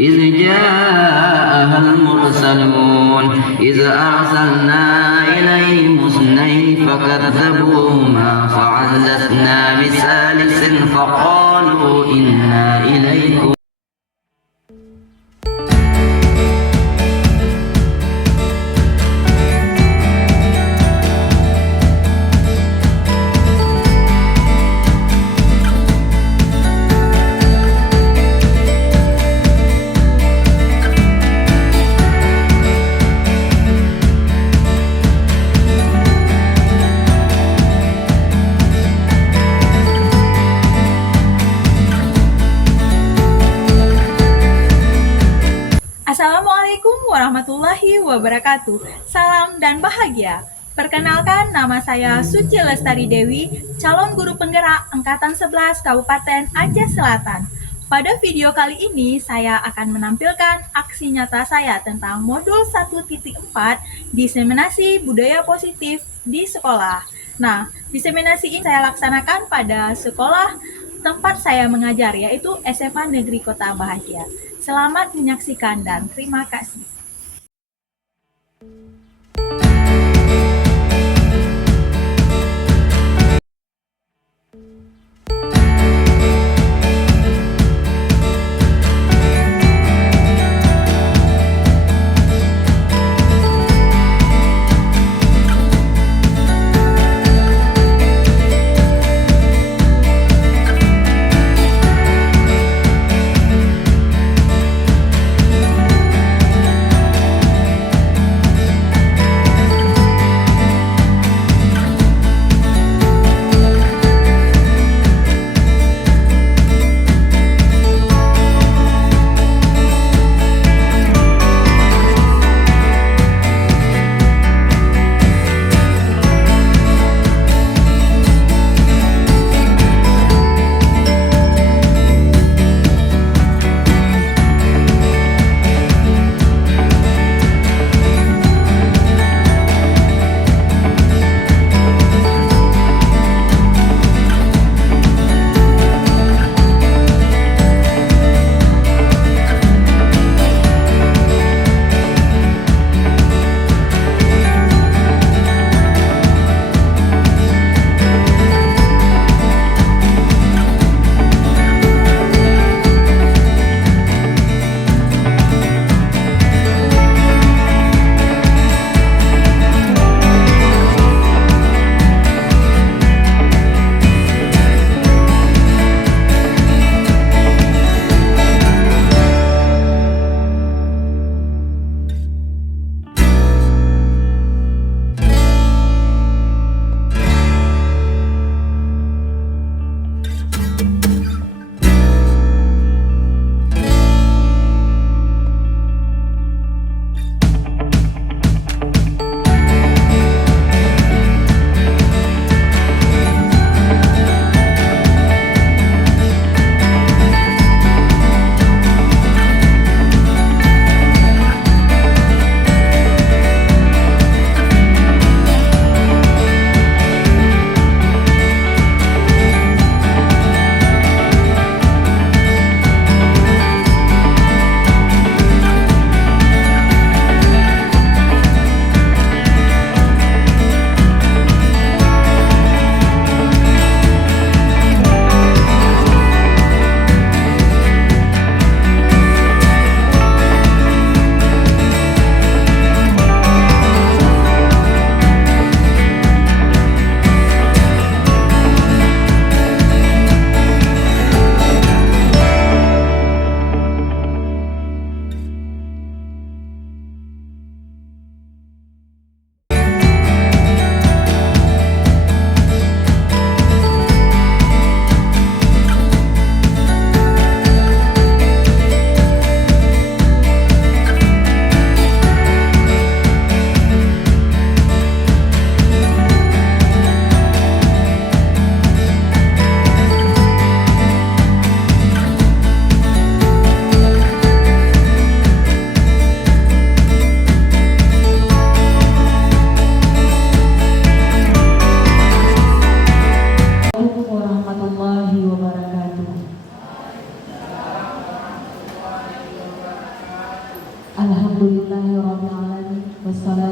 إذ جاءها المرسلون إذ أرسلنا إليهم اثنين فكذبوهما فعززنا بثالث فقالوا إنا إليكم. Assalamualaikum warahmatullahi wabarakatuh. Salam dan bahagia. Perkenalkan, nama saya Suci Lestari Dewi, calon guru penggerak Angkatan 11 Kabupaten Aceh Selatan. Pada video kali ini, saya akan menampilkan aksi nyata saya tentang modul 1.4 diseminasi budaya positif di sekolah. Nah, diseminasi ini saya laksanakan pada sekolah tempat saya mengajar, yaitu SMA Negeri Kota Bahagia. Selamat menyaksikan dan terima kasih.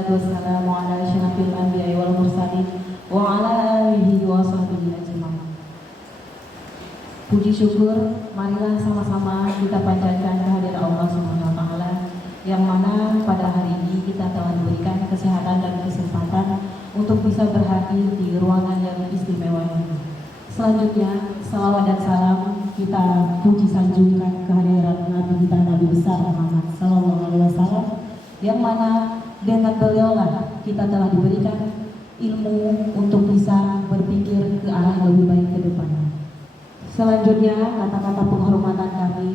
wassalatu wassalamu ala asyrafil anbiya'i wal mursalin wa ala alihi wa sahbihi ajma'in. Puji syukur, marilah sama-sama kita panjatkan kehadiran Allah Subhanahu wa taala yang mana pada hari ini kita telah diberikan kesehatan dan kesempatan untuk bisa berhadir di ruangan yang istimewa ini. Selanjutnya, salawat dan salam kita puji sanjungkan kehadiran Nabi kita, Nabi besar Muhammad Sallallahu Alaihi Wasallam, yang mana dengan beliaulah kita telah diberikan ilmu untuk bisa berpikir ke arah yang lebih baik ke depan. Selanjutnya, kata-kata penghormatan kami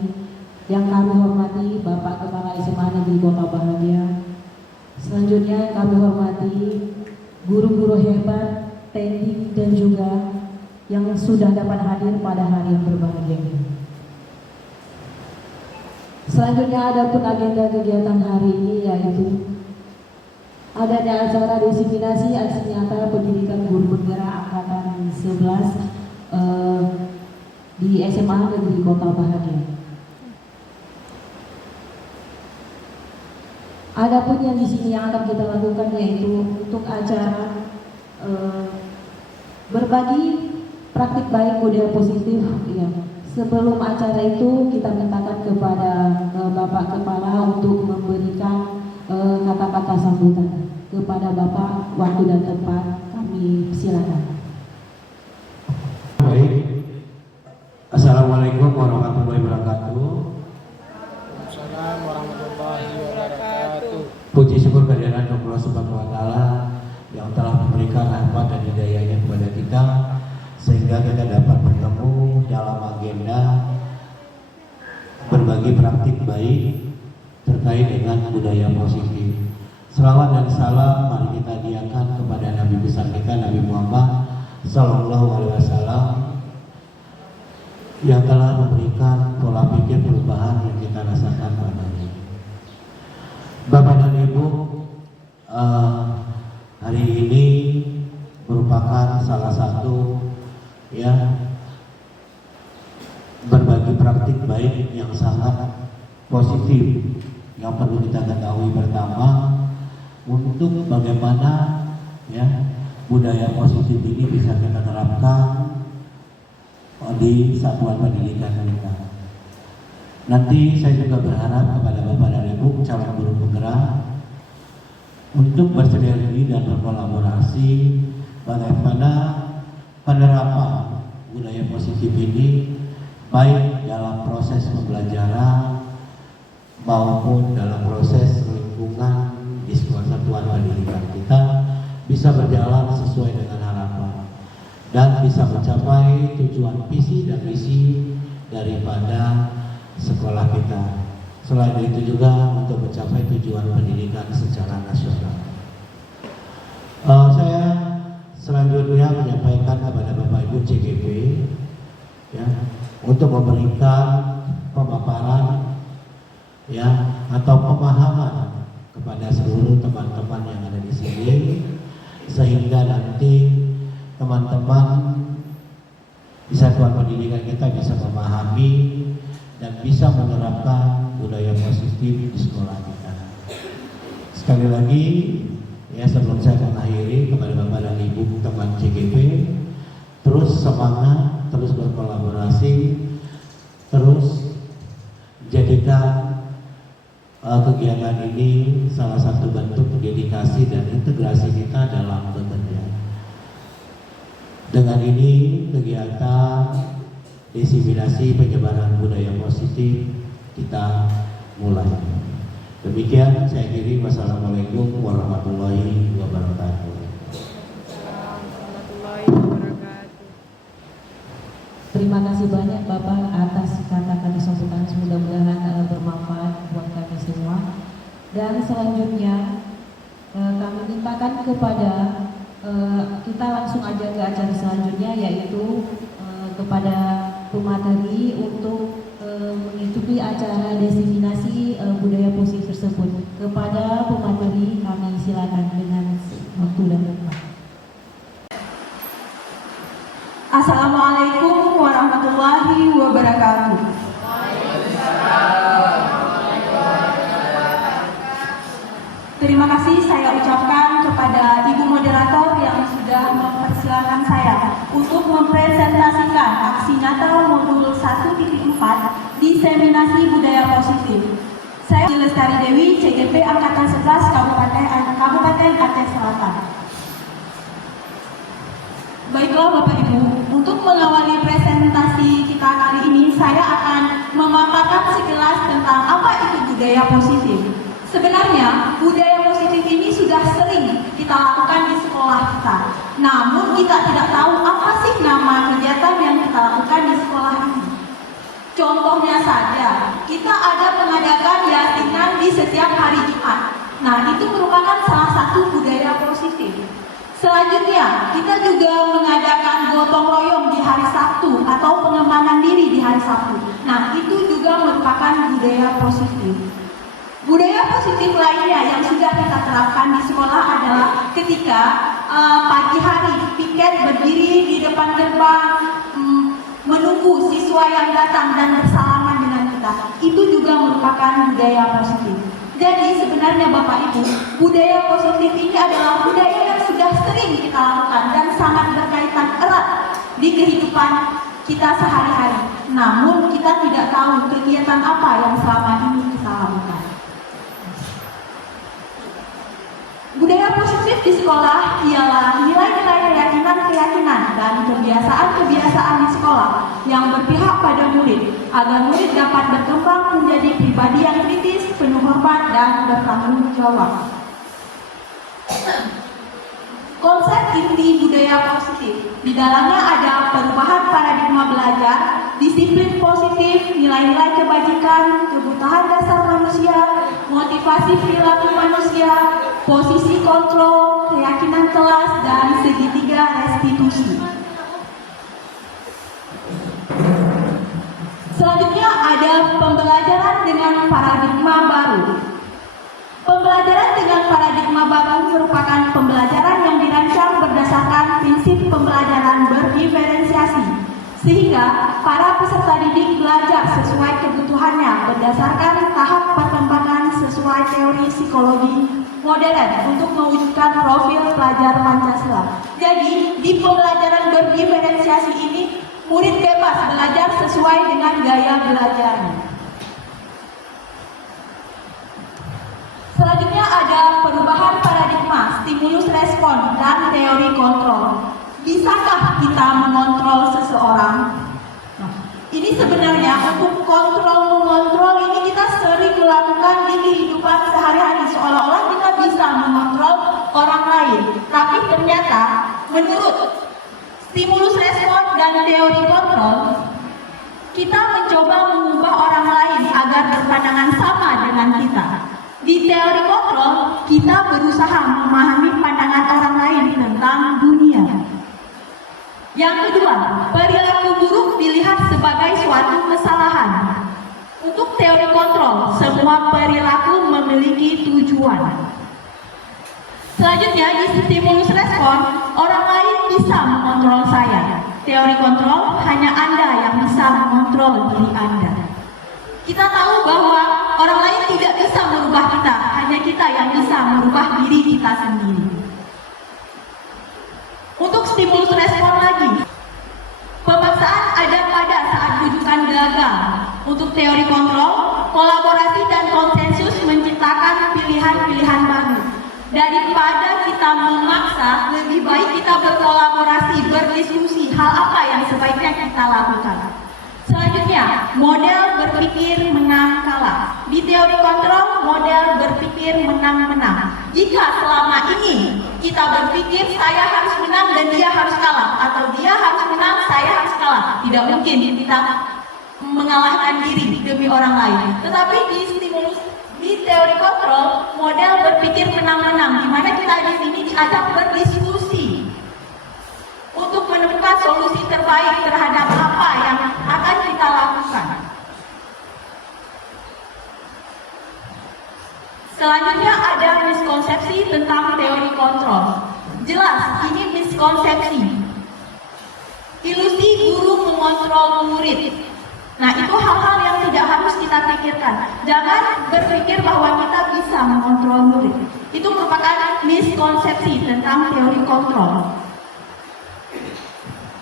yang kami hormati Bapak Kepala SMA Negeri Kota Bahagia. Selanjutnya kami hormati guru-guru hebat, teknik dan juga yang sudah dapat hadir pada hari yang berbahagia ini. Selanjutnya ada pun agenda kegiatan hari ini, yaitu adanya acara diseminasi aksi nyata pendidikan guru penggerak angkatan 11 di SMA Negeri Kota Bahagia. Adapun yang di sini yang akan kita lakukan yaitu untuk acara berbagi praktik baik budaya positif. Ya. Sebelum acara itu kita mintakan kepada Bapak Kepala untuk memberikan kata-kata sambutan kepada Bapak. Waktu dan tempat kami silakan. Baik. Assalamualaikum warahmatullahi wabarakatuh. Assalamualaikum warahmatullahi wabarakatuh. Puji syukur kehadiran Allah Subhanahu wa taala yang telah memberikan rahmat dan hidayahnya kepada kita sehingga kita dapat bertemu dalam agenda berbagi praktik baik terkait dengan budaya positif. Selawat dan salam mari kita hadiahkan kepada Nabi besar kita, Nabi Muhammad Sallallahu Alaihi Wasallam, yang telah memberikan pola pikir perubahan yang kita rasakan padanya. Bapak dan Ibu, hari ini merupakan salah satu berbagi praktik baik yang sangat positif yang perlu kita ketahui. Pertama, untuk bagaimana budaya positif ini bisa kita terapkan di satuan pendidikan kita. Nanti saya juga berharap kepada Bapak dan Ibu calon guru penggerak untuk bersinergi dan berkolaborasi bagaimana penerapan budaya positif ini baik dalam proses pembelajaran maupun dalam proses lingkungan di sekolah satuan pendidikan kita bisa berjalan sesuai dengan harapan dan bisa mencapai tujuan visi dan misi daripada sekolah kita. Selain itu juga untuk mencapai tujuan pendidikan secara nasional. Saya selanjutnya menyampaikan kepada Bapak Ibu CGP untuk memberikan pemaparan atau pemahaman kepada seluruh teman-teman yang ada di sini sehingga nanti teman-teman di satuan pendidikan kita bisa memahami dan bisa menerapkan budaya positif di sekolah kita. Sekali lagi, sebelum saya mengakhiri kepada Bapak dan Ibu teman CGP, terus semangat, terus berkolaborasi, terus jadikan kegiatan ini salah satu bentuk dedikasi dan integrasi kita dalam bekerja. Dengan ini kegiatan diseminasi penyebaran budaya positif kita mulai. Demikian saya akhiri. Wassalamualaikum warahmatullahi wabarakatuh. Terima kasih banyak Bapak atas kata-kata sambutan, mudah-mudahan bermanfaat buat kami semua. Dan selanjutnya kami mintakan kepada kita langsung aja ke acara selanjutnya, yaitu kepada pemateri untuk mengikuti acara diseminasi budaya positif tersebut. Kepada pemateri kami silakan dengan waktu dan tempat. Assalamualaikum warahmatullahi wabarakatuh. Terima terima kasih saya ucapkan kepada Ibu Moderator yang sudah mempersilahkan saya untuk mempresentasikan aksi nyata modul 1.4 diseminasi budaya positif. Saya Lestari Dewi, CGP Angkatan 11 Kabupaten Aceh Selatan. Baiklah Bapak Ibu, untuk mengawali presentasi kita kali ini, saya akan memaparkan sekilas tentang apa itu budaya positif. Sebenarnya, budaya positif ini sudah sering kita lakukan di sekolah kita. Namun, kita tidak tahu apa sih nama kegiatan yang kita lakukan di sekolah ini. Contohnya saja, kita ada mengadakan yasinan di setiap hari Jumat. Nah, itu merupakan salah satu budaya positif. Selanjutnya, kita juga mengadakan gotong royong di hari Sabtu atau pengembangan diri di hari Sabtu. Nah, itu juga merupakan budaya positif. Budaya positif lainnya yang sudah kita terapkan di sekolah adalah ketika pagi hari piket berdiri di depan gerbang menunggu siswa yang datang dan bersalaman dengan kita. Itu juga merupakan budaya positif. Jadi sebenarnya Bapak Ibu, budaya positif ini adalah budaya yang sudah sering kita lakukan dan sangat berkaitan erat di kehidupan kita sehari-hari. Namun kita tidak tahu kegiatan apa yang selama ini kita lakukan. Budaya positif di sekolah ialah nilai-nilai keyakinan dan kebiasaan-kebiasaan di sekolah yang berpihak pada murid agar murid dapat berkembang menjadi pribadi yang kritis, penuh hormat dan bertanggung jawab. Konsep inti budaya positif di dalamnya ada perubahan paradigma belajar, disiplin positif, nilai-nilai kebajikan, kebutuhan dasar manusia, motivasi perilaku manusia, posisi kontrol, keyakinan kelas, dan segitiga restitusi. Selanjutnya ada pembelajaran dengan paradigma baru. Pembelajaran dengan paradigma baru merupakan pembelajaran yang dirancang berdasarkan prinsip pembelajaran berdiferensiasi, sehingga para peserta didik belajar sesuai kebutuhannya berdasarkan tahap perkembangan sesuai teori psikologi modern untuk mewujudkan profil pelajar Pancasila. Jadi, di pembelajaran berdiferensiasi ini, murid bebas belajar sesuai dengan gaya belajarnya. Selanjutnya ada perubahan paradigma, stimulus respon, dan teori kontrol. Bisakah kita mengontrol seseorang? Ini sebenarnya untuk mengontrol ini kita sering melakukan di kehidupan sehari-hari, seolah-olah kita bisa mengontrol orang lain. Tapi ternyata menurut stimulus respon dan teori kontrol, kita mencoba mengubah orang lain agar berpandangan sama dengan kita. Di teori kontrol, kita berusaha memahami pandangan orang lain tentang dunia. Yang kedua, perilaku buruk dilihat sebagai suatu kesalahan. Untuk teori kontrol, semua perilaku memiliki tujuan. Selanjutnya, di stimulus respon, orang lain bisa mengontrol saya. Teori kontrol, hanya Anda yang bisa mengontrol diri Anda. Kita tahu bahwa orang lain tidak bisa merubah kita, hanya kita yang bisa merubah diri kita sendiri. Untuk stimulus respon lagi, pemaksaan ada pada saat rujukan gagal. Untuk teori kontrol, kolaborasi dan konsensus menciptakan pilihan-pilihan baru. Daripada kita memaksa, lebih baik kita berkolaborasi, berdiskusi hal apa yang sebaiknya kita lakukan. Selanjutnya, model berpikir menang kalah. Di teori kontrol, model berpikir menang-menang. Jika selama ini kita berpikir saya harus menang dan dia harus kalah, atau dia harus menang, saya harus kalah, tidak mungkin kita mengalahkan diri demi orang lain. Tetapi di teori kontrol, model berpikir menang-menang, di mana kita di sini diajak berdiskusi untuk menemukan solusi terbaik terhadap apa yang akan kita lakukan. Selanjutnya ada miskonsepsi tentang teori kontrol. Jelas, ini miskonsepsi. Ilusi guru mengontrol murid. Nah, itu hal-hal yang tidak harus kita pikirkan. Jangan berpikir bahwa kita bisa mengontrol murid. Itu merupakan miskonsepsi tentang teori kontrol.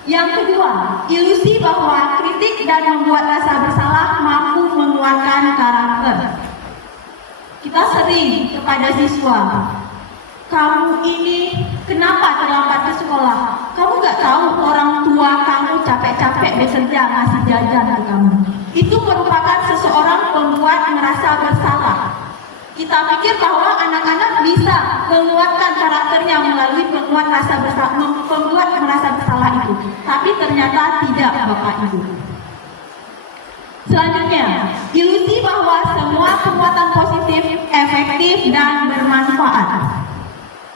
Yang kedua, ilusi bahwa kritik dan membuat rasa bersalah mampu menguatkan karakter. Kita sering kepada siswa, kamu ini kenapa terlambat ke sekolah? Kamu nggak tahu orang tua kamu capek-capek bekerja ngasih jajan ke kamu. Itu merupakan seseorang pembuat merasa bersalah. Kita pikir bahwa anak-anak bisa menguatkan karakternya melalui pembuat merasa bersalah itu. Tapi ternyata tidak, Bapak Ibu. Selanjutnya, ilusi bahwa semua penguatan positif efektif dan bermanfaat.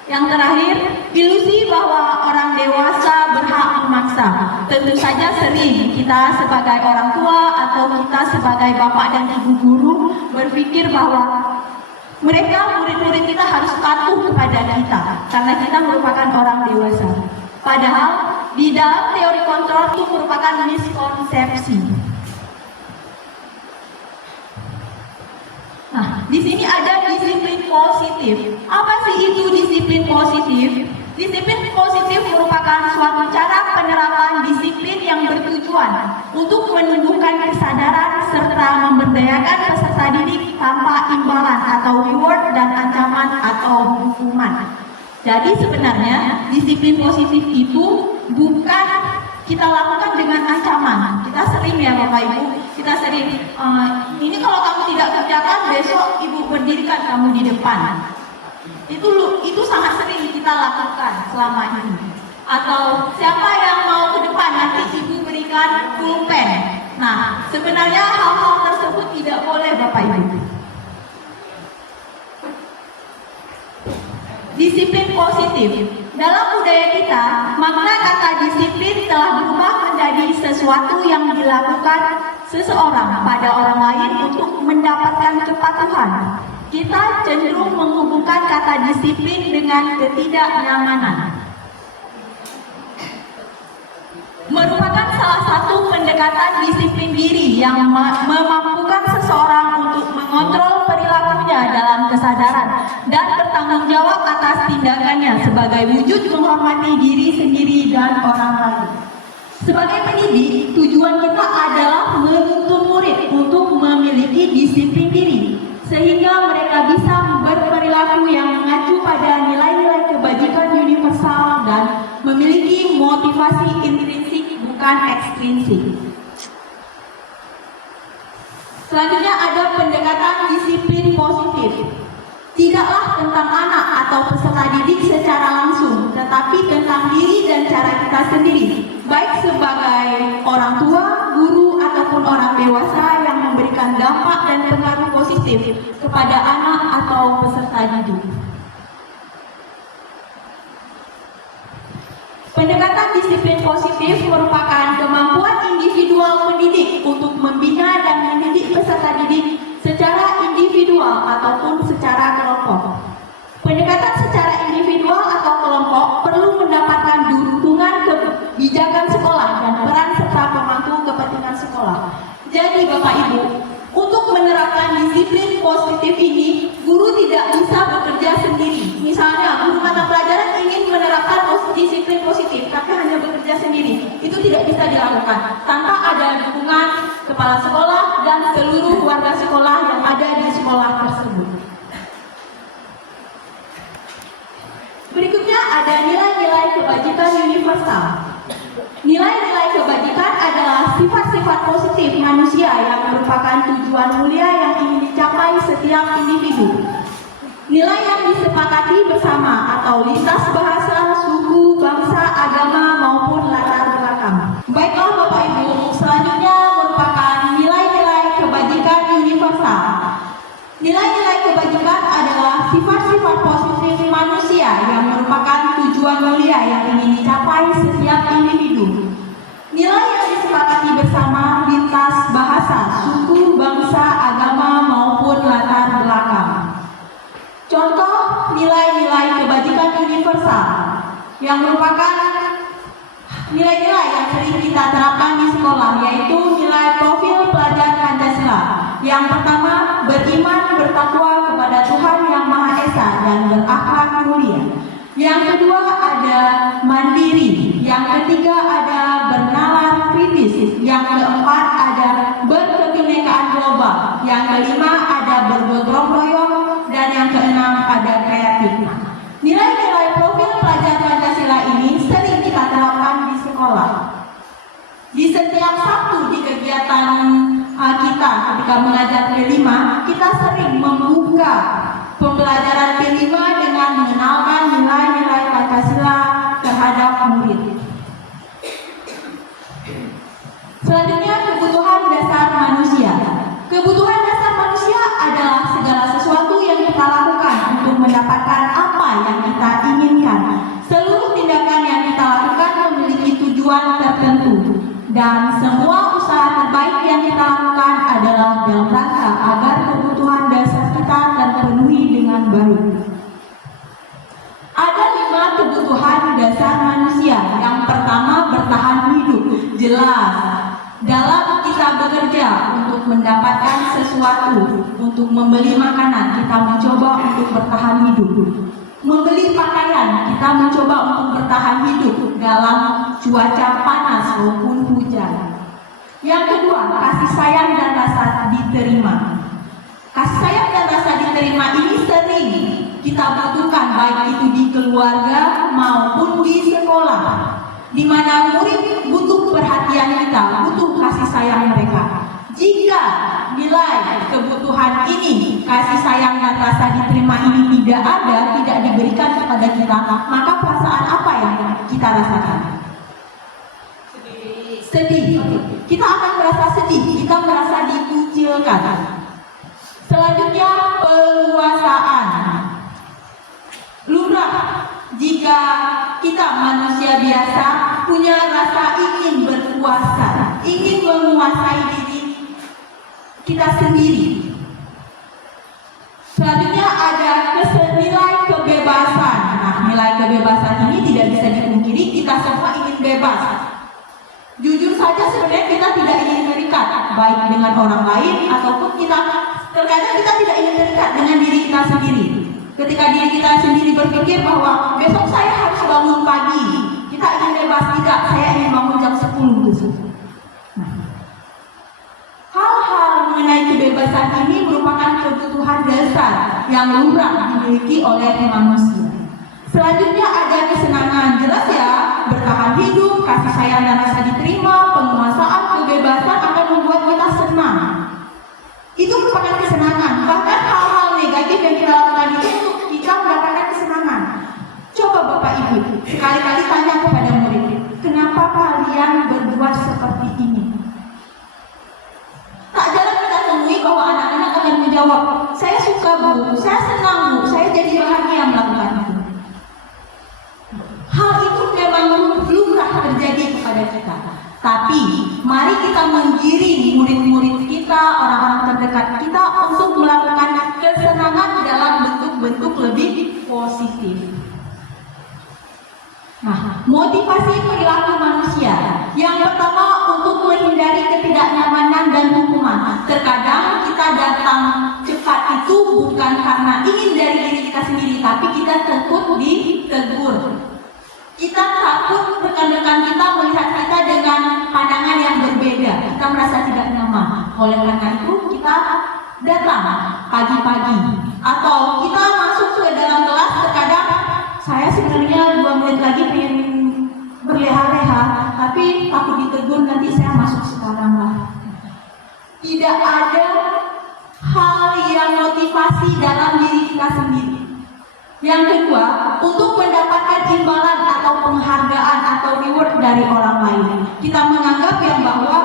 Yang terakhir, ilusi bahwa orang dewasa berhak memaksa. Tentu saja sering kita sebagai orang tua atau kita sebagai bapak dan ibu guru berpikir bahwa mereka, murid-murid kita harus patuh kepada kita karena kita merupakan orang dewasa. Padahal di dalam teori kontrol itu merupakan miskonsepsi. Nah, di sini ada disiplin positif. Apa sih itu disiplin positif? Disiplin positif merupakan suatu cara penerapan disiplin yang bertujuan untuk menumbuhkan kesadaran serta memberdayakan peserta didik tanpa imbalan atau reward dan ancaman atau hukuman. Jadi sebenarnya disiplin positif itu bukan kita lakukan dengan ancaman. Kita sering ya Bapak Ibu, kita sering ini kalau kamu tidak kerjakan besok ibu berdirikan kamu di depan. Itu sangat sering kita lakukan selama ini. Atau siapa yang mau ke depan nanti ibu berikan pulpen. Nah, sebenarnya hal-hal tersebut tidak boleh Bapak Ibu. Disiplin positif. Dalam budaya kita, makna kata disiplin telah berubah menjadi sesuatu yang dilakukan seseorang pada orang lain untuk mendapatkan kepatuhan. Kita cenderung menghubungkan kata disiplin dengan ketidaknyamanan. Merupakan salah satu pendekatan disiplin diri yang memampukan seseorang untuk mengontrol perilakunya dalam kesadaran dan bertanggung jawab atas tindakannya sebagai wujud menghormati diri sendiri dan orang lain. Sebagai pendidik, tujuan kita adalah menuntun murid untuk memiliki disiplin diri sehingga mereka bisa berperilaku yang mengacu pada nilai-nilai kebajikan universal dan memiliki motivasi intrinsik bukan ekstrinsik. Selanjutnya ada pendekatan disiplin positif. Tidaklah tentang anak atau peserta didik secara langsung, tetapi tentang diri dan cara kita sendiri, baik sebagai orang tua, guru, ataupun orang dewasa yang memberikan dampak dan pengaruh positif kepada anak atau peserta didik. Pendekatan disiplin positif merupakan kemampuan individual pendidik untuk membina dan mendidik peserta didik secara individual ataupun secara kelompok. Pendekatan secara individual atau kelompok perlu mendapatkan dukungan kebijakan sekolah dan peran serta pemangku kepentingan sekolah. Jadi Bapak Ibu, untuk menerapkan disiplin positif ini, guru tidak bisa bekerja sendiri. Misalnya, guru mata pelajaran ingin menerapkan disiplin positif, tapi hanya bekerja sendiri. Itu tidak bisa dilakukan tanpa ada dukungan kepala sekolah dan seluruh warga sekolah yang ada di sekolah tersebut. Berikutnya ada nilai-nilai kebajikan universal. Nilai-nilai kebajikan adalah sifat-sifat positif manusia yang merupakan tujuan mulia yang ingin dicapai setiap individu. Nilai yang disepakati bersama atau lintas bahasa, suku, bangsa, agama maupun latar belakang. Baiklah Bapak Ibu, selanjutnya merupakan nilai-nilai kebajikan universal. Nilai-nilai kebajikan adalah sifat-sifat positif manusia yang merupakan tujuan mulia yang ingin dicapai setiap individu. Nilai yang disepakati bersama lintas bahasa, suku, bangsa, agama maupun latar belakang. Contoh nilai-nilai kebajikan universal yang merupakan nilai-nilai yang sering kita terapkan di sekolah, yaitu nilai profil pelajar Pancasila. Yang pertama, beriman bertakwa kepada Tuhan Yang Maha Esa dan berakhlak mulia. Yang kedua ada mandiri. Yang ketiga ada bernalar kritis. Yang keempat ada berkebinekaan global. Yang kelima ada bergotong royong. Dan yang keenam ada kreatif. Nilai-nilai profil pelajar Pancasila ini sering kita terapkan di sekolah. Di setiap Sabtu di kegiatan kita ketika mengajar P5, kita sering membuka pembelajaran P5 dengan mengenalkan nilai-nilai Pancasila terhadap murid. Selanjutnya, kebutuhan dasar manusia. Kebutuhan dasar manusia adalah segala sesuatu yang kita lakukan untuk mendapatkan apa yang kita inginkan. Seluruh tindakan yang kita lakukan memiliki tujuan tertentu. Dan semua usaha terbaik yang kita lakukan adalah dalam rangka agar kebutuhan dasar kita terpenuhi dengan baik. Ada 5 kebutuhan dasar manusia. Yang pertama, bertahan hidup. Jelas, dalam kita bekerja untuk mendapatkan sesuatu, untuk membeli makanan, kita mencoba untuk bertahan hidup. Membeli pakaian, kita mencoba untuk bertahan hidup dalam cuaca panas maupun hujan. Yang kedua, kasih sayang dan rasa diterima. Kasih sayang dan rasa diterima ini sering kita butuhkan, baik itu di keluarga maupun di sekolah, di mana murid butuh perhatian kita, butuh kasih sayang mereka. Jika nilai kebutuhan ini, kasih sayang dan rasa diterima ini tidak ada, tidak diberikan kepada kita, maka perasaan apa yang kita rasakan? Sedih. Kita akan merasa sedih, kita merasa dikucilkan. Selanjutnya, penguasaan. Lumrah jika kita manusia biasa punya rasa ingin berkuasa, ingin menguasai diri kita sendiri. Selanjutnya ada nilai kebebasan. Nah, nilai kebebasan ini tidak bisa dipungkiri, kita semua ingin bebas. Jujur saja sebenarnya kita tidak ingin terikat, baik dengan orang lain ataupun terkadang kita tidak ingin terikat dengan diri kita sendiri. Ketika diri kita sendiri berpikir bahwa besok saya harus bangun pagi, kita ingin bebas. Tidak, saya ingin bangun jam 10 besok. Hal-hal mengenai kebebasan ini merupakan kebutuhan dasar yang lumrah dimiliki oleh manusia. Selanjutnya ada kesenangan. Jelas ya, bertahan hidup, kasih sayang dan rasa diterima, penguasaan, kebebasan akan membuat kita senang. Itu merupakan kesenangan. Bahkan hal-hal negatif yang kita lakukan itu untuk kita mendapatkan kesenangan. Coba Bapak Ibu sekali-kali tanya kepada murid, kenapa kalian berbuat seperti ini? Tak jarang kita temui bahwa anak-anak akan menjawab, saya suka Bu, saya senang Bu, saya jadi bahagia melakukan itu. Hal itu memang lumrah terjadi kepada kita. Tapi mari kita menggiring murid-murid kita, orang-orang terdekat kita untuk melakukan kesenangan dalam bentuk-bentuk lebih positif. Nah, motivasi perilaku manusia. Yang pertama, untuk menghindari ketidaknyamanan dan hukuman. Terkadang kita datang cepat itu bukan karena ingin dari diri kita sendiri, tapi kita takut ditegur. Kita takut rekan-rekan kita melihat kita dengan pandangan yang berbeda. Kita merasa tidak nyaman. Oleh karena itu kita datang pagi-pagi atau kita masuk ke dalam kelas. Terkadang saya sebenarnya 2 menit lagi pengen berleha-leha, tapi takut ditegur, nanti saya masuk sekarang lah. Tidak ada hal yang motivasi dalam diri kita sendiri. Yang kedua, untuk mendapatkan imbalan atau penghargaan atau reward dari orang lain. Kita menganggap yang bahwa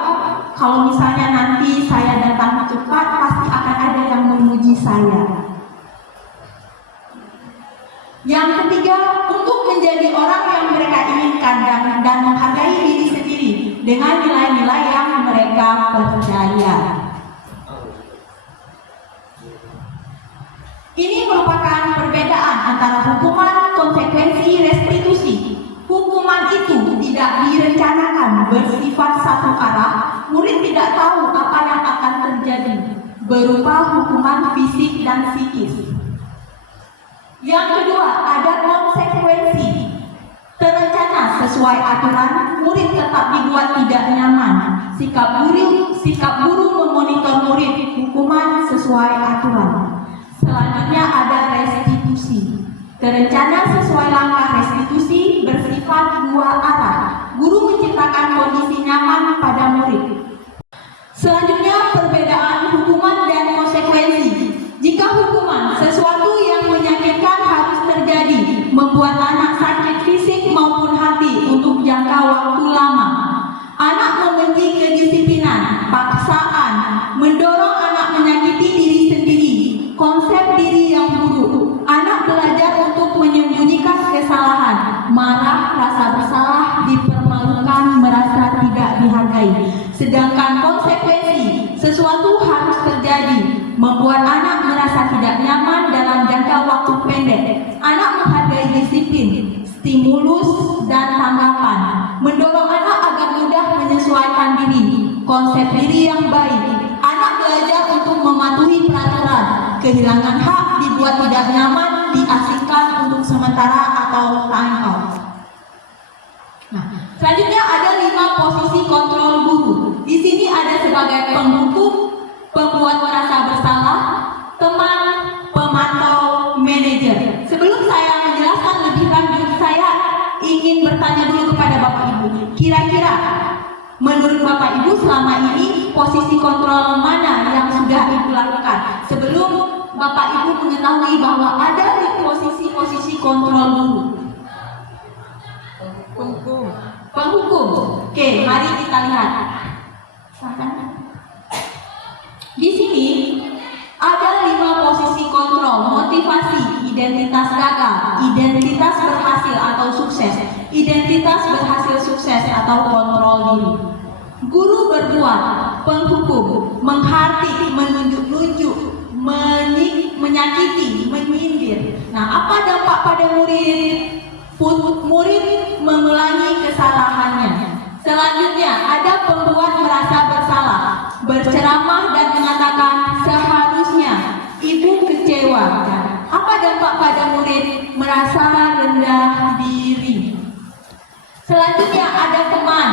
kalau misalnya nanti saya datang cepat, pasti akan ada yang memuji saya. Yang ketiga, untuk menjadi orang yang mereka inginkan dan menghargai diri sendiri dengan nilai-nilai yang mereka percaya. Ini merupakan perbedaan antara hukuman, konsekuensi, restitusi. Hukuman itu tidak direncanakan, bersifat satu arah, murid tidak tahu apa yang akan terjadi, berupa hukuman fisik dan psikis. Yang kedua, ada konsekuensi. Terencana sesuai aturan, murid tetap dibuat tidak nyaman. Sikap guru memonitor murid, hukuman sesuai aturan. Selanjutnya ada restitusi. Terencana sesuai langkah restitusi bersifat dua arah. Guru menciptakan kondisi nyaman pada murid. Selanjutnya perbedaan hukuman dan konsekuensi. Jika hukuman sesuatu yang menyakitkan harus terjadi, membuat anak sakit fisik maupun hati untuk jangka waktu lama. Anak membenci kedisiplinan, paksaan, mendorong anak menyakiti diri sendiri, konsep diri yang buruk. Anak belajar untuk menyembunyikan kesalahan, marah, rasa bersalah, dipermalukan, merasa tidak dihargai. Sedangkan konsekuensi, sesuatu harus terjadi, membuat anak merasa tidak nyaman dalam jangka waktu pendek. Anak menghargai disiplin, stimulus, dan tanggapan, mendorong anak agar mudah menyesuaikan diri, konsep diri yang baik. Anak belajar untuk mematuhi peraturan, kehilangan hak, dibuat tidak nyaman, diasingkan untuk sementara atau time out. Nah, selanjutnya ada 5 posisi kontrol guru. Di sini ada sebagai penghukum, pembuat merasa bersalah, teman, pemantau, manajer. Sebelum saya menjelaskan lebih lanjut, saya ingin bertanya dulu kepada Bapak Ibu. Kira-kira menurut Bapak Ibu selama ini posisi kontrol mana yang sudah Ibu lakukan? Sebelum Bapak Ibu mengetahui bahwa ada posisi kontrol guru. Penghukum. Oke, mari kita lihat. Di sini ada 5 posisi kontrol: motivasi, identitas gagal, identitas berhasil atau sukses, identitas berhasil sukses atau kontrol diri. Guru berbuat, penghukum, menghardik, menunjuk-nunjuk, menyakiti, menyindir. Nah, apa dampak pada murid? Murid mengulangi kesalahannya. Selanjutnya ada pembuat merasa bersalah, berceramah dan mengatakan seharusnya, ibu kecewa. Apa dampak pada murid? Merasa rendah diri. Selanjutnya ada teman,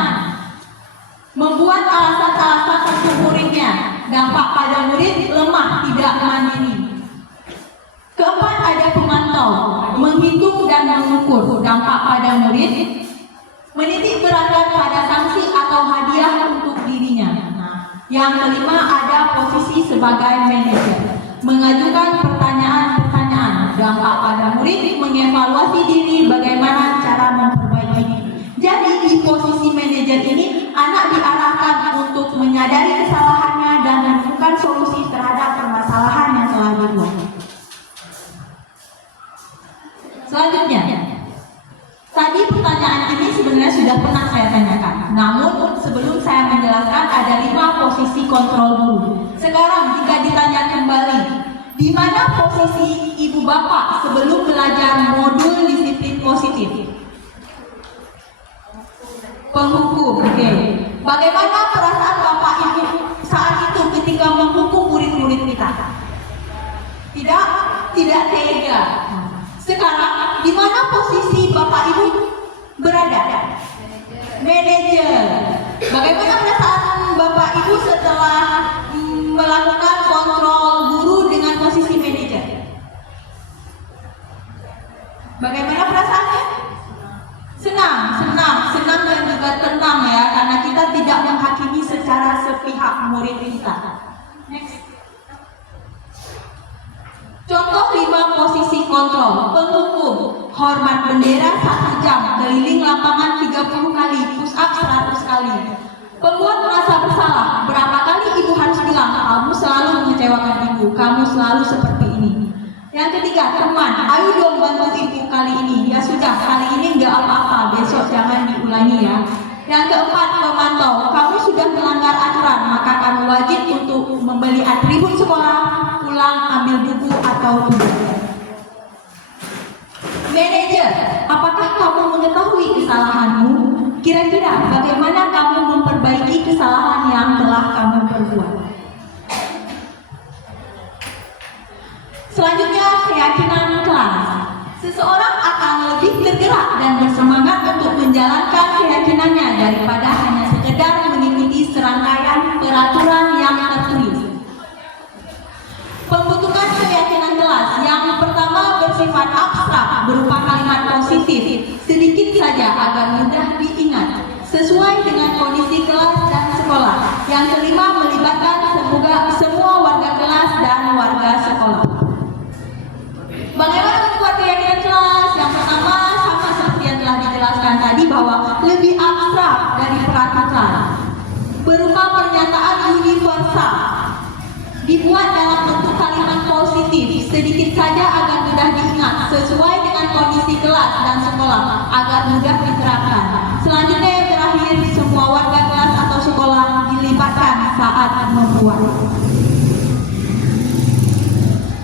membuat alasan-alasan untuk muridnya. Dampak pada murid lemah, tidak mandiri. Keempat ada pemantau, menghitung dan mengukur. Dampak pada murid, menitik beratkan pada sanksi atau hadiah untuk dirinya. Nah, yang kelima ada posisi sebagai manajer, mengajukan pertanyaan-pertanyaan. Dampak pada murid, mengevaluasi diri, bagaimana cara memperbaiki diri. Jadi di posisi manajer ini, anak diarahkan untuk menyadari kesalahannya dan menemukan solusi terhadap permasalahan yang telah dibuat. Selanjutnya, tadi pertanyaan ini sebenarnya sudah pernah saya tanyakan. Namun sebelum saya menjelaskan ada 5 posisi kontrol guru. Sekarang jika ditanya kembali, di mana posisi ibu bapak sebelum belajar modul disiplin positif? Penghukum. Oke. Bagaimana perasaan bapak ibu saat itu ketika menghukum murid-murid kita? Tidak tega. Sekarang di mana posisi bapak ibu berada? Manajer. Bagaimana perasaan bapak ibu setelah melakukan kontrol guru dengan posisi manajer? Bagaimana perasaannya? Senang dan juga tenang ya, karena kita tidak menghakimi secara sepihak murid kita. Next. Contoh 5 posisi kontrol. Penghukum, hormat bendera 1 jam, keliling lapangan 30 kali, push up 100 kali. Pembuat merasa bersalah, berapa kali ibu harus bilang, kamu selalu mengecewakan ibu, kamu selalu seperti ini. Yang ketiga, teman, ayo dong bantu ibu kali ini. Ya sudah, kali ini nggak apa-apa, besok jangan diulangi ya. Yang keempat, pemantau, kamu sudah melanggar aturan, maka kamu wajib untuk membeli atribut sekolah, pulang ambil buku atau tugas. Manajer, apakah kamu mengetahui kesalahanmu? Kira-kira bagaimana kamu memperbaiki kesalahan yang telah kamu perbuat? Selanjutnya, keyakinan kelas. Seseorang akan lebih bergerak dan bersemangat untuk menjalankan keyakinannya daripada hanya sekedar mengikuti serangkaian peraturan yang tertulis. Pembentukan keyakinan kelas yang pertama bersifat abstrak berupa kalimat positif sedikit saja agar mudah diingat sesuai dengan kondisi kelas dan sekolah. Yang kelima melibatkan semua warga kelas dan warga sekolah. Bagaimana membuat keyakinan kelas? Yang pertama sama seperti yang telah dijelaskan tadi bahwa lebih abstrak dari peraturan berupa pernyataan universal. Dibuat dalam bentuk kalimat positif sedikit saja agar mudah diingat sesuai dengan kondisi kelas dan sekolah agar mudah diterapkan. Selanjutnya yang terakhir, semua warga kelas atau sekolah dilibatkan saat membuat.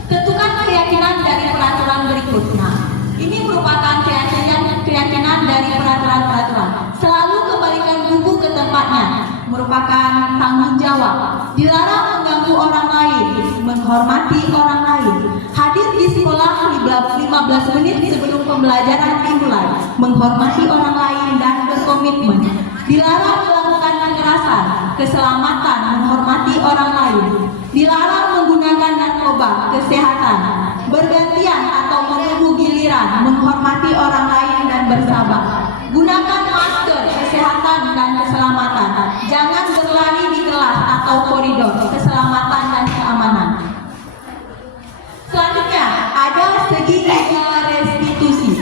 Tentukan keyakinan dari peraturan berikut. Nah, ini merupakan keyakinan dari peraturan-peraturan. Selalu kembalikan buku ke tempatnya. Merupakan tanggung jawab. Dilarang mengganggu orang lain, menghormati orang lain. Hadir di sekolah 15 menit sebelum pembelajaran dimulai, menghormati orang lain dan berkomitmen. Dilarang melakukan kekerasan, keselamatan, menghormati orang lain. Dilarang menggunakan narkoba, kesehatan, bergantian atau menunggu giliran, menghormati orang lain dan bersabar. Gunakan masker, kesehatan dan keselamatan. Jangan berlari di kelas atau koridor, keselamatan dan keamanan. Selanjutnya, ada segitiga restitusi.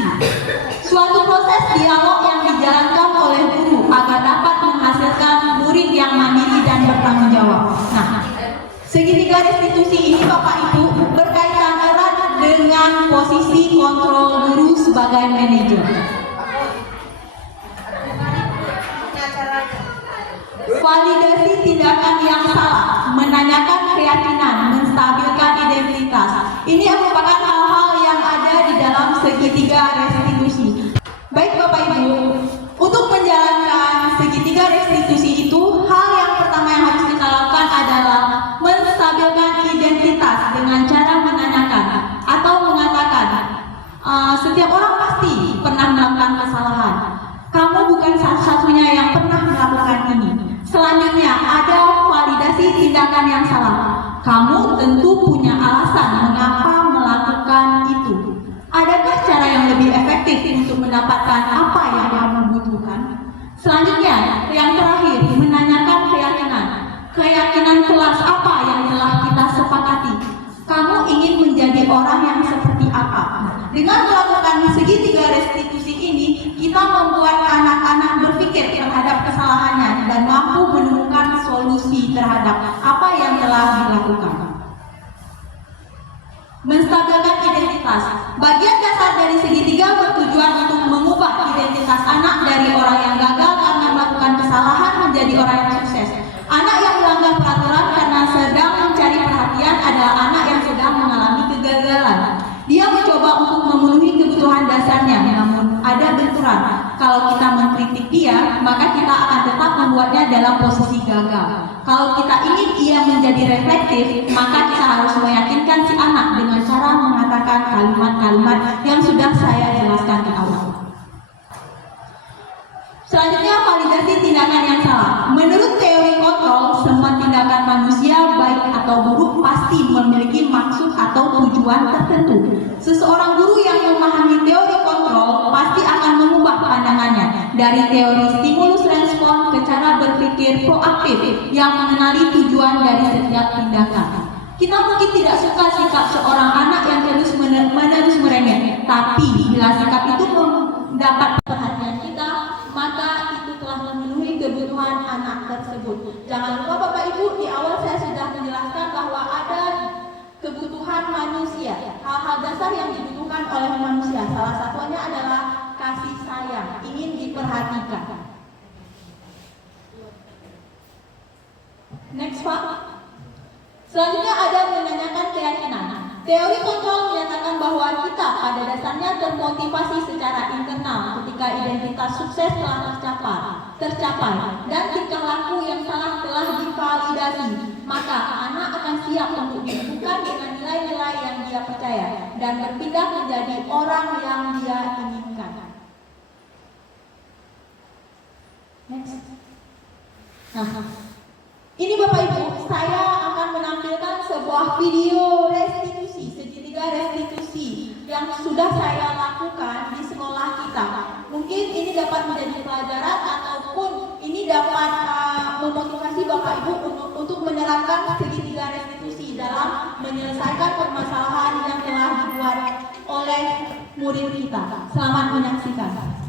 Suatu proses dialog yang dijalankan oleh guru agar dapat menghasilkan murid yang mandiri dan bertanggung jawab. Nah, segitiga restitusi ini Bapak Ibu berkaitan erat dengan posisi kontrol guru sebagai manajer. Validasi tindakan yang salah, menanyakan keyakinan, menstabilkan identitas. Ini merupakan hal-hal yang ada di dalam segitiga restitusi. Baik Bapak Ibu, untuk menjalankan segitiga restitusi itu, hal yang pertama yang harus kita lakukan adalah menstabilkan identitas dengan cara menanyakan atau mengatakan, setiap orang pasti pernah melakukan kesalahan. Kamu bukan satu-satunya yang pernah melakukan ini. Selanjutnya ada validasi tindakan yang salah. Kamu tentu punya alasan mengapa melakukan itu. Adakah cara yang lebih efektif untuk mendapatkan apa yang kamu butuhkan? Selanjutnya, yang terakhir, menanyakan keyakinan. Keyakinan kelas apa yang telah kita sepakati? Kamu ingin menjadi orang yang seperti apa? Dengan melakukan segitiga restitusi ini, kita membuat anak-anak berpikir terhadap kesalahannya dan mampu menemukan solusi terhadap apa yang telah dilakukan. Menstabilkan identitas. Bagian dasar dari segitiga bertujuan untuk mengubah identitas anak dari orang yang gagal karena melakukan kesalahan menjadi orang yang sukses. Anak yang melanggar peraturan karena sedang mencari perhatian adalah anak yang sedang mengalami kegagalan. Dia mencoba untuk memenuhi kebutuhan dasarnya, namun ada benturan. Kalau kita mengkritik dia, maka kita akan tetap membuatnya dalam posisi gagal. Kalau kita ingin ia menjadi reflektif, maka kita harus meyakinkan si anak dengan cara mengatakan kalimat-kalimat yang sudah saya jelaskan di awal. Selanjutnya, validasi tindakan yang salah. Menurut teori kontrol, semua tindakan manusia baik atau buruk pasti memiliki maksud atau tujuan tertentu. Seseorang guru yang memahami teori kontrol pasti akan mengubah pandangannya dari teori stimulus respon ke cara berpikir proaktif yang mengenali tujuan dari setiap tindakan. Kita mungkin tidak suka sikap seorang anak yang terus-menerus merengek, tapi bila sikap itu mendapat perhatian kita, maka itu telah memenuhi kebutuhan anak tersebut. Jangan lupa Bapak Ibu, di awal saya sudah menjelaskan bahwa ada kebutuhan manusia, hal-hal dasar yang dibutuhkan oleh manusia. Salah satunya adalah kasih sayang, ingin diperhatikan. Next Pak. Selanjutnya ada menanyakan keyakinan. Teori kontrol menyatakan bahwa kita pada dasarnya termotivasi secara internal ketika identitas sukses telah tercapai dan tingkah laku yang salah telah divalidasi. Maka anak akan siap untuk dihubungkan dengan nilai-nilai yang dia percaya dan berpindah menjadi orang yang dia inginkan. Next. Nah, ini Bapak Ibu, saya akan menampilkan sebuah video restitusi, segitiga restitusi yang sudah saya lakukan di sekolah kita. Mungkin ini dapat menjadi pelajaran ataupun ini dapat memotivasi Bapak Ibu untuk menerapkan segitiga restitusi dalam menyelesaikan permasalahan yang telah dibuat oleh murid kita. Selamat menyaksikan.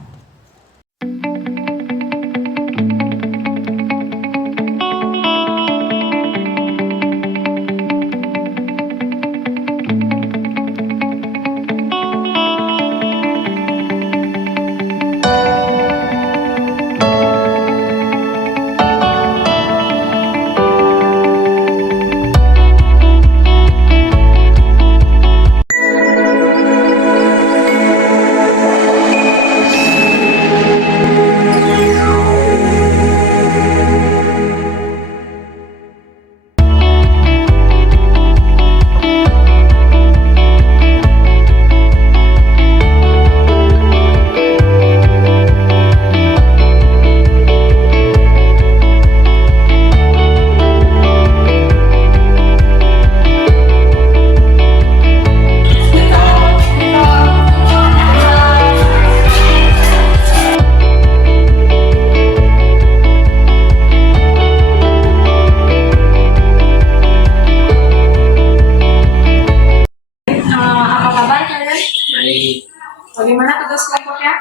Bagaimana tugas kelompoknya?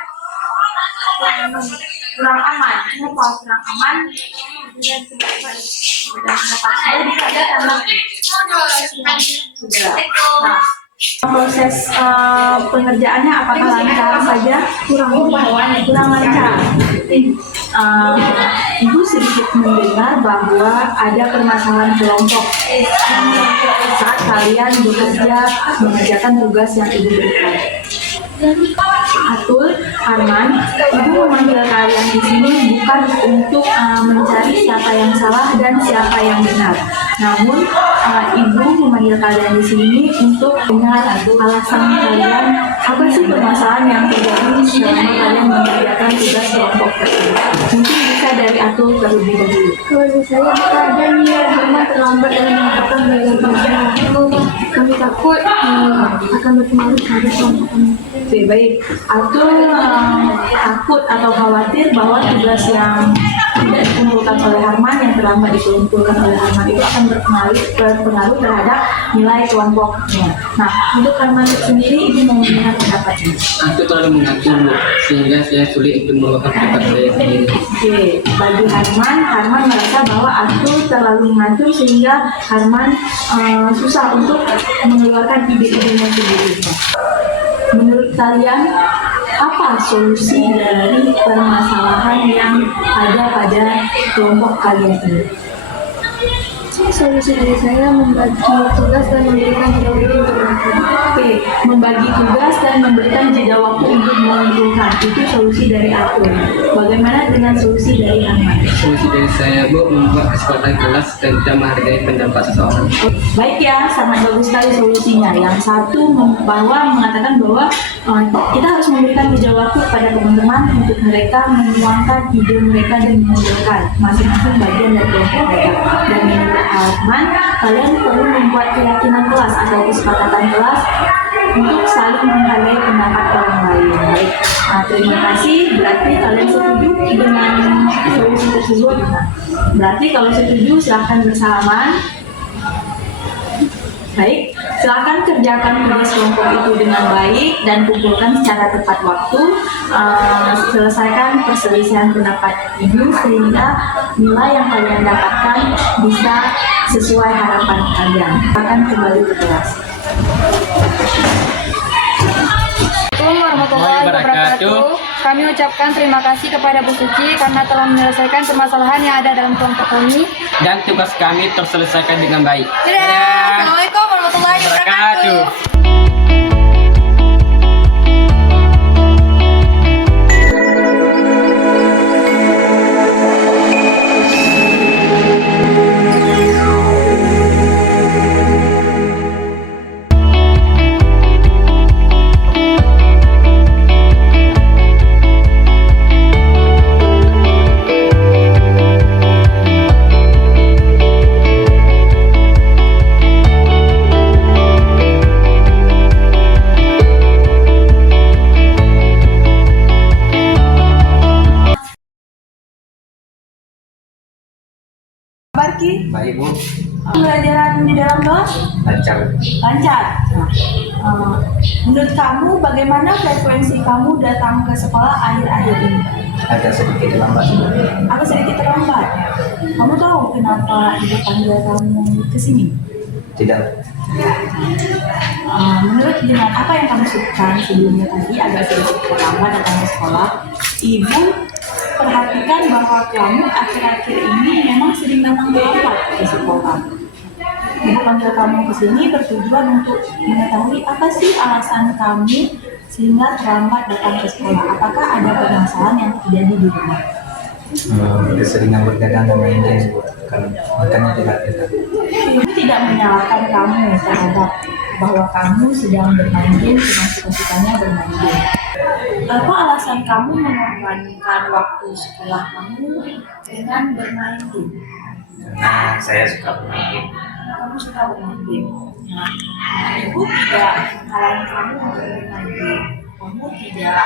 Kurang aman. Kenapa kurang aman? Sudah. Nah, proses pengerjaannya apakah lancar saja? Kurang lancar. Ibu sedikit mendengar bahwa ada permasalahan kelompok saat kalian bekerja mengerjakan tugas yang ibu berikan. Atul, Arman, ibu memanggil kalian di sini bukan untuk mencari siapa yang salah dan siapa yang benar. Namun, ibu memanggil kalian di sini untuk dengar alasan kalian apa sih permasalahan yang terjadi selama kalian mengerjakan tugas kelompok tersebut. Mungkin bisa dari Atul terlebih dahulu. Keluarga saya ada niat Herman terlambat dalam melakukan belajar. Kami takut akan berpengaruh pada kelompok kami. Oke, baik. Atul takut atau khawatir bahwa tugas yang tidak dikumpulkan oleh Harman, yang terlambat dikumpulkan oleh Harman itu akan berpengaruh terhadap nilai kelompoknya. Nah, untuk Harman sendiri, ibu mau mendengar pendapatnya. Aku terlalu mengatur, Bu, sehingga saya sulit untuk melakukan pendapat saya sendiri. Oke, bagi Harman merasa bahwa Atul terlalu mengatur sehingga Harman susah untuk mengeluarkan ide-idenya sendiri. Menurut kalian, apa solusi dari permasalahan yang ada pada kelompok kalian ini? Solusi dari saya membagi tugas dan memberikan jeda waktu untuk mengumpulkan. Oke, membagi tugas dan memberikan jeda waktu untuk mengumpulkan. Itu solusi dari Atul. Bagaimana dengan solusi dari Ahmad? Solusi dari saya, Bu, membuat kesepakatan kelas dan tidak menghargai pendapat seseorang. Baik ya, sangat bagus sekali solusinya. Yang satu mengatakan bahwa kita harus memberikan jeda waktu kepada teman-teman untuk mereka menuangkan ide mereka dan mengumpulkan masing-masing bagian dari kelompok mereka. Dan menurut Ahmad, kalian perlu membuat keyakinan kelas atau kesepakatan kelas untuk saling menghargai pendapat orang lain. Baik, terima kasih. Berarti kalian setuju dengan solusi tersebut? Berarti kalau setuju silahkan bersalaman. Baik, silakan kerjakan tugas kelompok itu dengan baik dan kumpulkan secara tepat waktu. Selesaikan perselisihan pendapat ibu sehingga nilai yang kalian dapatkan bisa sesuai harapan kalian. Akan kembali ke kelas. Assalamualaikum warahmatullahi wabarakatuh. Kami ucapkan terima kasih kepada Bu Suci karena telah menyelesaikan permasalahan yang ada dalam kelompok kami. Dan tugas kami terselesaikan dengan baik. Dadah. Assalamualaikum warahmatullahi wabarakatuh. Zaki? Baik Bu, Pembelajaran di dalam kelas lancar. lancar. Menurut kamu bagaimana frekuensi kamu datang ke sekolah akhir-akhir ini? Agak sedikit lambat. Aku sedikit terlambat. Kamu tahu kenapa ibu panggil kamu ke sini? Tidak. Menurut dengan apa yang kamu sebutkan sebelumnya tadi agak sedikit terlambat datang ke sekolah, ibu perhatikan bahwa kamu akhir-akhir ini memang sering datang terlambat ke sekolah. Ibu panggil kamu ke sini bertujuan untuk mengetahui apa sih alasan kamu sehingga terlambat datang ke sekolah. Apakah ada permasalahan yang terjadi di rumah? Keseringan bergadang dan main game, makanya tidak datang. Ibu tidak menyalahkan kamu terhadap bahwa kamu sedang bermain game dengan suka-sukanya bermain game. Apa alasan kamu mengorbankan waktu sekolah kamu dengan bermain game? Karena saya suka bermain game. Kamu suka bermain game. Ibu tidak menghalangi kamu untuk bermain game. Kamu tidak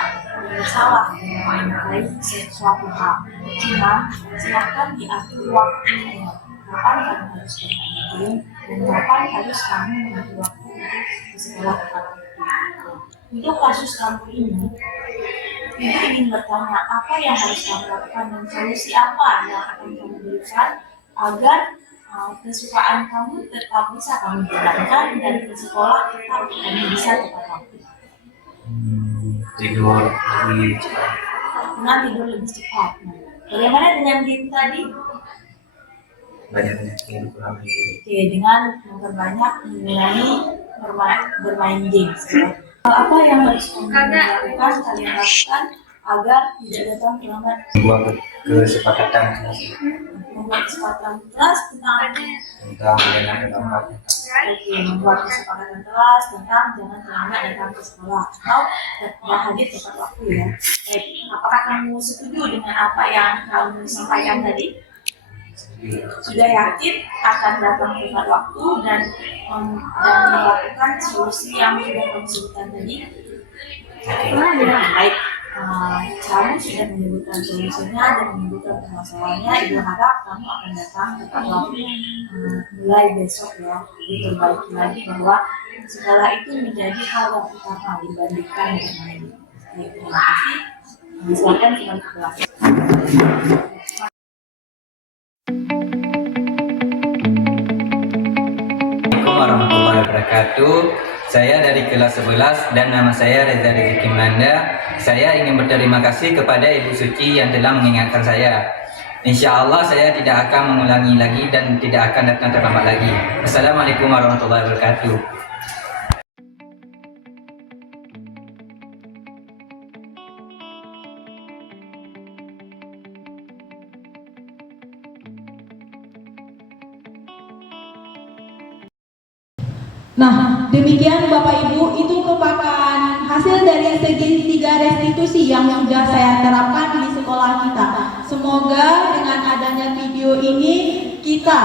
salah mengenai sesuatu hal. Cuma silahkan diatur waktunya. Kapan kamu harus bermain game dan kapan harus kamu mengatur waktu di sekolah kamu. Untuk kasus kamu ini, ibu ingin bertanya apa yang harus kamu lakukan dan solusi apa yang akan kamu berikan agar kesukaan kamu tetap bisa kamu jalankan dan di sekolah tetap kamu bisa tepat waktu. Tidur lebih cepat. Dengan tidur lebih cepat. Bagaimana dengan game tadi? Banyak game kurang game. Oke, dengan memperbanyak mengurangi bermain game. Apa yang harus kalian lakukan agar tidak datang terlambat? Membuat kesepakatan kelas Membuat kesepakatan kelas tentang jangan terlambat. Oke, membuat kesepakatan kelas tentang jangan terlambat datang ke sekolah atau tidak hadir tepat waktu ya. Baik, apakah kamu setuju dengan apa yang kamu sampaikan tadi? Sudah yakin akan datang tepat waktu dan melakukan solusi yang sudah kamu sebutkan tadi? Baik, kamu sudah menyebutkan solusinya dan menyebutkan permasalahannya. Ibu harap kamu akan datang tepat waktu mulai besok ya. Diperbaiki lagi bahwa sekolah itu menjadi hal yang utama dibandingkan bermain. Terima kasih. Silakan kembali ke kelas. Assalamualaikum warahmatullahi wabarakatuh. Saya dari kelas 11 dan nama saya Reza Rizky Melanda. Saya ingin berterima kasih kepada Ibu Suci yang telah mengingatkan saya. Insya Allah saya tidak akan mengulangi lagi dan tidak akan datang terlambat lagi. Assalamualaikum warahmatullahi wabarakatuh. Nah, demikian Bapak Ibu, itu merupakan hasil dari segitiga restitusi yang sudah saya terapkan di sekolah kita. Semoga dengan adanya video ini kita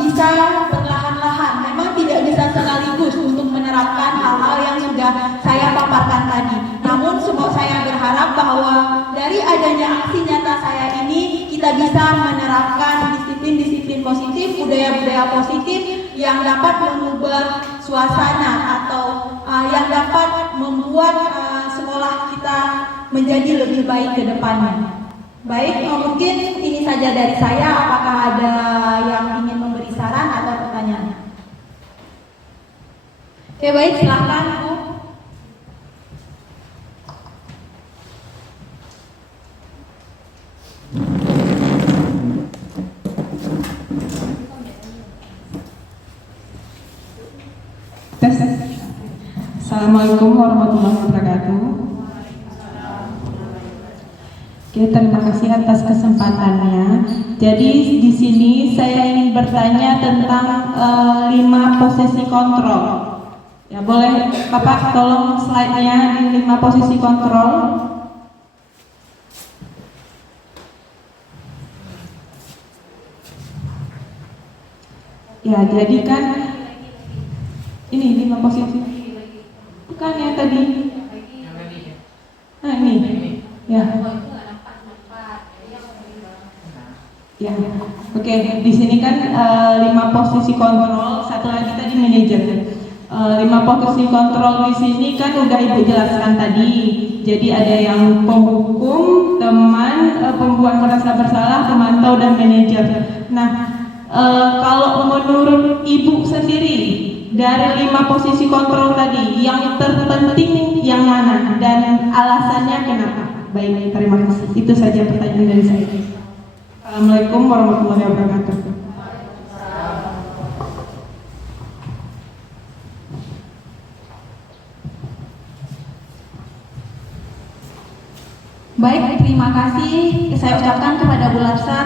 bisa perlahan-lahan, memang tidak bisa sekaligus untuk menerapkan hal-hal yang sudah saya paparkan tadi. Namun semua saya berharap bahwa dari adanya aksi nyata saya ini kita bisa menerapkan disiplin-disiplin positif, budaya-budaya positif yang dapat mengubah suasana atau yang dapat membuat sekolah kita menjadi lebih baik ke depannya. Baik, mungkin ini saja dari saya. Apakah ada yang ingin memberi saran atau pertanyaan? Oke, baik, silakan Bu. Assalamualaikum warahmatullahi wabarakatuh. Oke, terima kasih atas kesempatannya. Jadi di sini saya ingin bertanya tentang 5 posisi kontrol. Ya, boleh Bapak tolong slide-nya di 5 posisi kontrol. Ya, jadi kan ini 5 posisi. Bukan yang tadi. Nah, ini. Ya. Ya, oke. Di sini kan 5 posisi kontrol, satu lagi tadi manajer. 5 posisi kontrol di sini kan udah Ibu jelaskan tadi. Jadi ada yang penghukum, teman, pembuat merasa bersalah, pemantau, dan manajer. Nah, kalau menurut Ibu sendiri, dari 5 posisi kontrol tadi, yang terpenting yang mana dan alasannya kenapa? Baik, terima kasih. Itu saja pertanyaan dari saya. Assalamualaikum warahmatullahi wabarakatuh. Baik, terima kasih saya ucapkan kepada Bu Larsa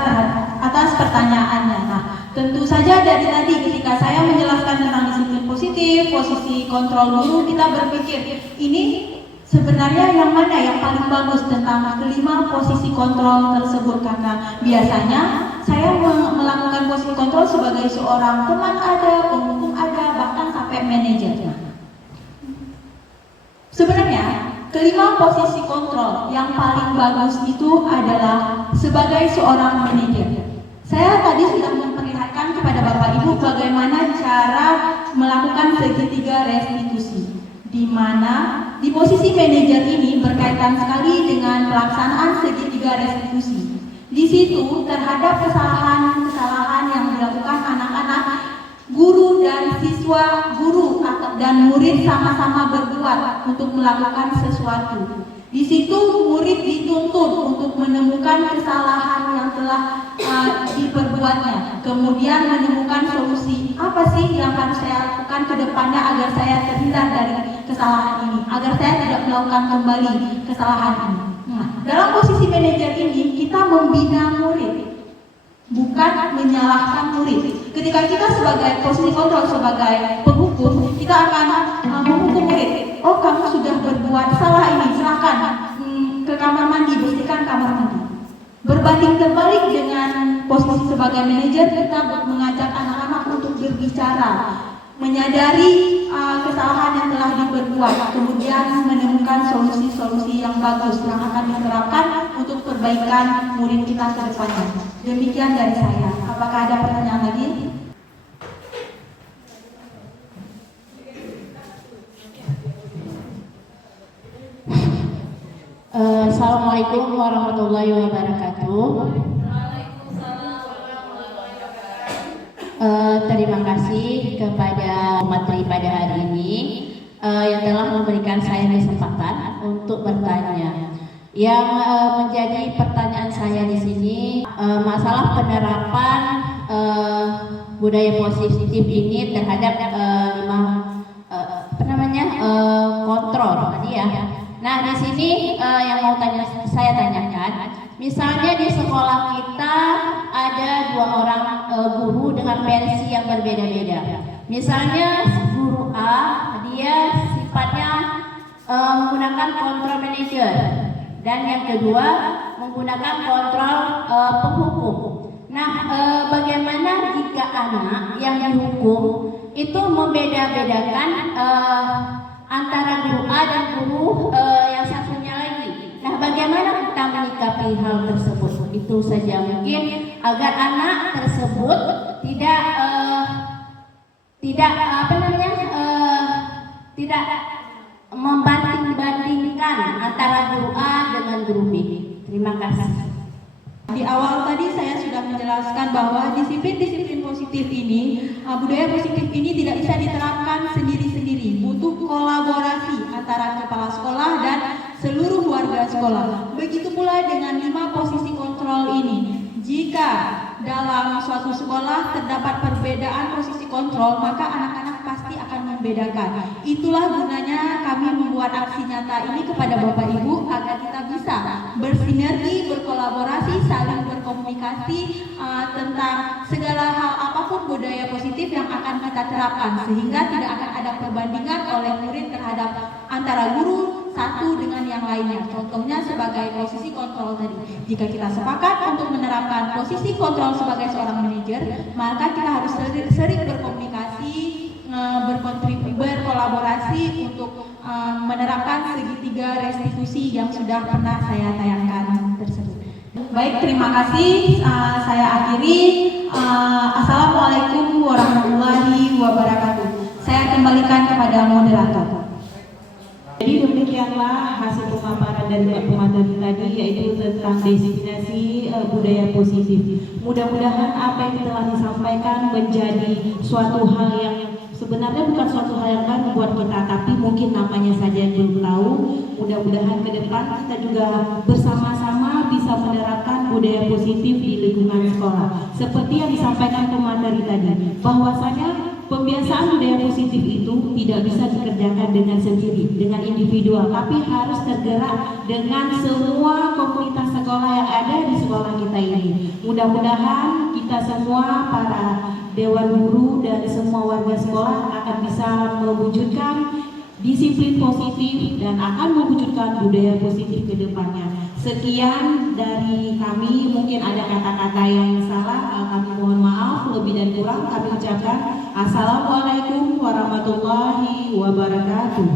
atas pertanyaannya. Nah, tentu saja dari tadi ketika saya menjelaskan tentang disiplin positif, posisi kontrol guru, kita berpikir ini sebenarnya yang mana yang paling bagus tentang kelima posisi kontrol tersebut, karena biasanya saya melakukan posisi kontrol sebagai seorang teman ada, penghukum ada, bahkan sampai manajer. Sebenarnya kelima posisi kontrol yang paling bagus itu adalah sebagai seorang manajer. Saya tadi sudah memperlihatkan kepada Bapak Ibu bagaimana cara melakukan segitiga restitusi, di mana di posisi manajer ini berkaitan sekali dengan pelaksanaan segitiga restitusi. Di situ terhadap kesalahan-kesalahan yang dilakukan anak-anak, guru dan siswa, guru dan murid sama-sama berbuat untuk melakukan sesuatu. Di situ murid dituntut untuk menemukan kesalahan yang telah diperbuatnya, kemudian menemukan solusi apa sih yang harus saya lakukan ke depannya agar saya terhindar dari kesalahan ini, agar saya tidak melakukan kembali kesalahan ini. Nah, dalam posisi manajer ini kita membina murid, bukan menyalahkan murid. Ketika kita sebagai posisi kontrol, sebagai penghukum, kita akan menghukum murid. Oh, kamu sudah berbuat salah ini, silakan ke kamar mandi, bersihkan kamar mandi. Berbanding terbalik dengan posisi sebagai manajer, kita mengajak anak-anak untuk berbicara, menyadari kesalahan yang telah diperbuat, kemudian menemukan solusi-solusi yang bagus yang akan diterapkan untuk perbaikan murid kita ke depannya. Demikian dari saya. Apakah ada pertanyaan lagi? Assalamualaikum warahmatullahi wabarakatuh. Terima kasih kepada materi pada hari ini yang telah memberikan saya kesempatan untuk bertanya. Yang menjadi pertanyaan saya di sini masalah penerapan budaya positif ini terhadap kontrol tadi ya. Nah, di sini yang mau saya tanyakan, misalnya di sekolah kita ada 2 orang guru dengan versi yang berbeda-beda. Misalnya guru A, dia sifatnya menggunakan kontrol manajer, dan yang kedua menggunakan kontrol penghukum. Nah, bagaimana jika anak yang dihukum itu membeda-bedakan antara guru A dan guru yang satunya lagi? Nah, bagaimana kita menyikapi hal tersebut? Itu saja mungkin agar anak tersebut tidak membanding-bandingkan antara guru A dengan guru B. Terima kasih. Di awal tadi saya sudah menjelaskan bahwa disiplin positif ini, budaya positif ini tidak bisa diterapkan sendiri-sendiri, butuh kolaborasi antara kepala sekolah dan seluruh warga sekolah. Begitu pula dengan 5 posisi kontrol ini. Jika dalam suatu sekolah terdapat perbedaan posisi kontrol, maka anak-anak pasti akan membedakan. Itulah gunanya kami membuat aksi nyata ini kepada Bapak Ibu agar kita bisa bersinergi, berkolaborasi, saling berkomunikasi tentang segala hal apapun budaya positif yang akan kita terapkan, sehingga tidak akan ada perbandingan oleh murid terhadap antara guru satu dengan yang lainnya. Contohnya sebagai posisi kontrol tadi. Jika kita sepakat untuk menerapkan posisi kontrol sebagai seorang manajer, maka kita harus sering berkomunikasi, berkolaborasi untuk menerapkan segitiga restitusi yang sudah pernah saya tayangkan tersebut. Baik, terima kasih. Saya akhiri. Assalamualaikum warahmatullahi wabarakatuh. Saya kembalikan kepada moderator. Jadi demikianlah hasil pemaparan dari Pak Pemateri tadi, yaitu tentang designasi budaya positif. Mudah-mudahan apa yang telah disampaikan menjadi suatu hal yang sebenarnya bukan suatu hal yang baru buat kita, tapi mungkin namanya saja yang belum tahu. Mudah-mudahan ke depan kita juga bersama-sama bisa menerapkan budaya positif di lingkungan sekolah. Seperti yang disampaikan pemateri tadi, bahwasanya pembiasaan budaya positif itu tidak bisa dikerjakan dengan sendiri, dengan individual, tapi harus tergerak dengan semua komunitas sekolah yang ada di sekolah kita ini. Mudah-mudahan kita semua, para dewan guru dan semua warga sekolah akan bisa mewujudkan disiplin positif dan akan mewujudkan budaya positif ke depannya. Sekian dari kami, mungkin ada kata-kata yang salah, kami mohon maaf, lebih dan kurang kami ucapkan Assalamualaikum warahmatullahi wabarakatuh.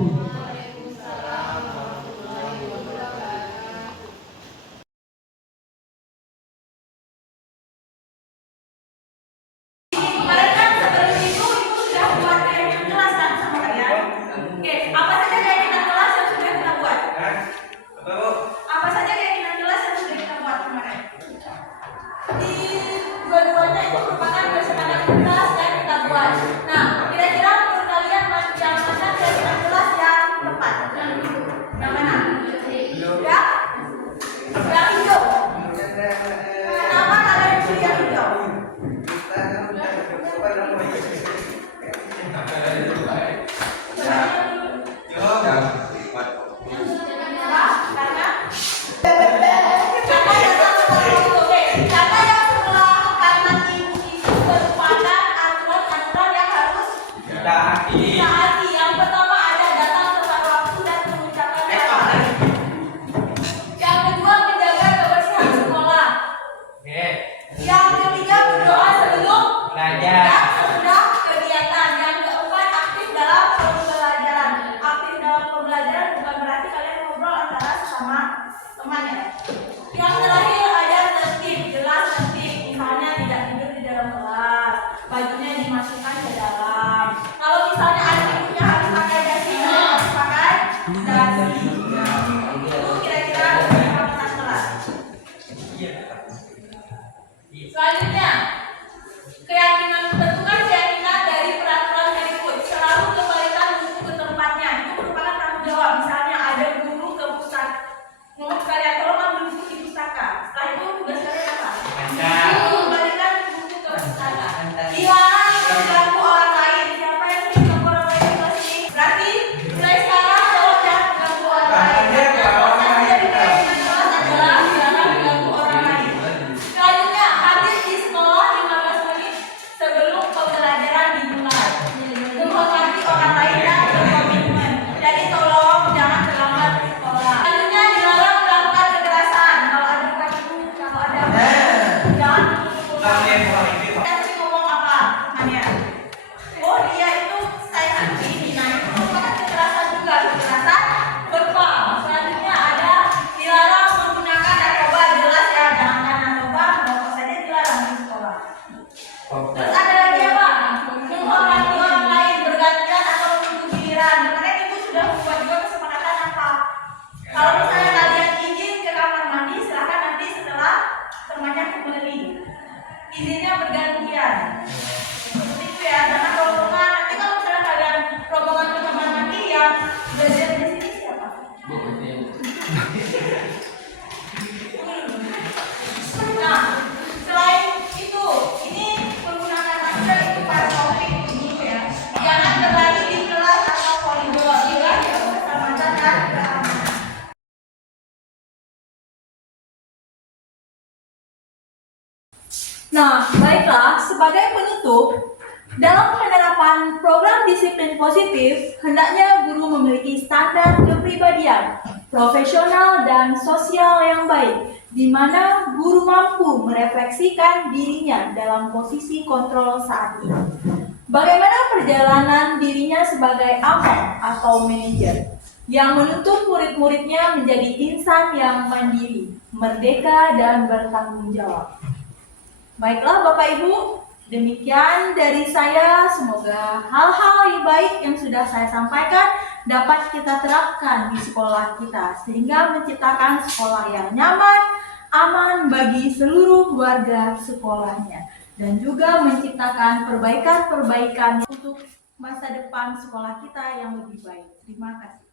Nah, baiklah, sebagai penutup, dalam penerapan program disiplin positif, hendaknya guru memiliki standar kepribadian, profesional dan sosial yang baik, di mana guru mampu merefleksikan dirinya dalam posisi kontrol saat ini. Bagaimana perjalanan dirinya sebagai among atau manajer? yang menuntun murid-muridnya menjadi insan yang mandiri, merdeka, dan bertanggung jawab. Baiklah Bapak Ibu, demikian dari saya. Semoga hal-hal yang baik yang sudah saya sampaikan dapat kita terapkan di sekolah kita, sehingga menciptakan sekolah yang nyaman, aman bagi seluruh warga sekolahnya, dan juga menciptakan perbaikan-perbaikan untuk masa depan sekolah kita yang lebih baik. Terima kasih.